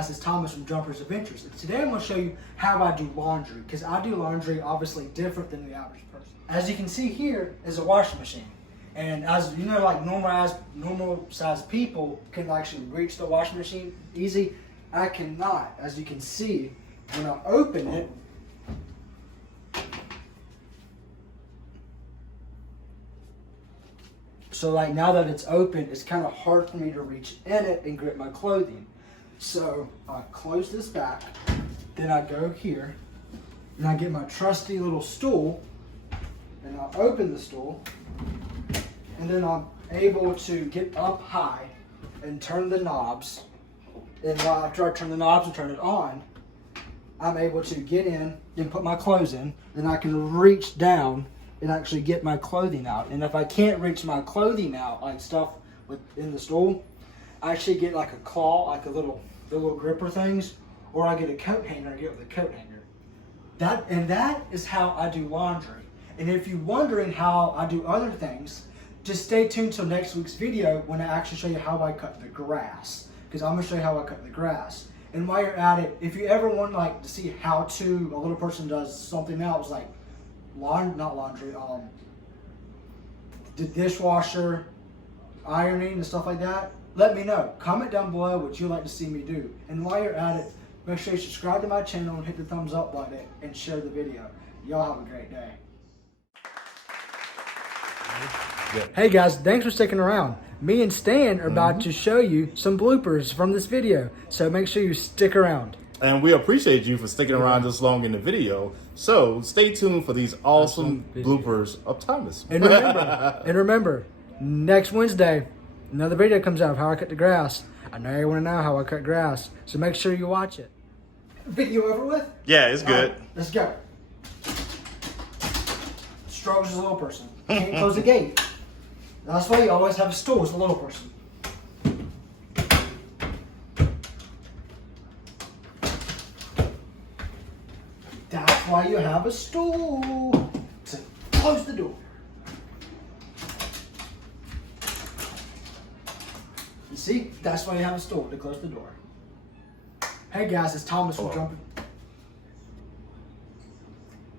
guys, it's Thomas from Jumpers Adventures. And today I'm going to show you how I do laundry, because I do laundry obviously different than the average person. As you can see here is a washing machine. And as you know, like normal sized people can actually reach the washing machine easy. I cannot. As you can see, when I open it, so like now that it's open, it's kind of hard for me to reach in it and grip my clothing. So I close this back, then I go here, and I get my trusty little stool, and I open the stool, and then I'm able to get up high and turn the knobs. And after I turn the knobs and turn it on, I'm able to get in and put my clothes in, and I can reach down and actually get my clothing out. And if I can't reach my clothing out, like stuff in the stool, I actually get like a claw, like the little gripper things, or I get a coat hanger and get with a coat hanger. That is how I do laundry. And if you're wondering how I do other things, just stay tuned till next week's video when I actually show you how I cut the grass. Because I'm gonna show you how I cut the grass. And while you're at it, if you ever want to see how a little person does something else, like the dishwasher, ironing and stuff like that, let me know. Comment down below what you'd like to see me do. And while you're at it, make sure you subscribe to my channel and hit the thumbs up button and share the video. Y'all have a great day. Hey guys, thanks for sticking around. Me and Stan are about to show you some bloopers from this video, so make sure you stick around. And we appreciate you for sticking around this long in the video. So stay tuned for these awesome bloopers of Thomas. And remember, next Wednesday, another video comes out of how I cut the grass. I know you want to know how I cut grass, so make sure you watch it. Video over with? Yeah, it's good. Right, let's go. Struggles as a little person. Can't close the gate. That's why you always have a stool as a little person. That's why you have a stool. So close the door. You see? That's why you have a stool, to close the door. Hey guys, it's Thomas from Jumping.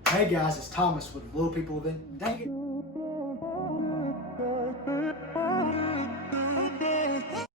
Hey guys, it's Thomas with Little People Event. Dang it.